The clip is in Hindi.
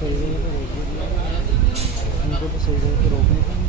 सही जगह पे रोक दिया, उनको तो सही जगह पे रोकने का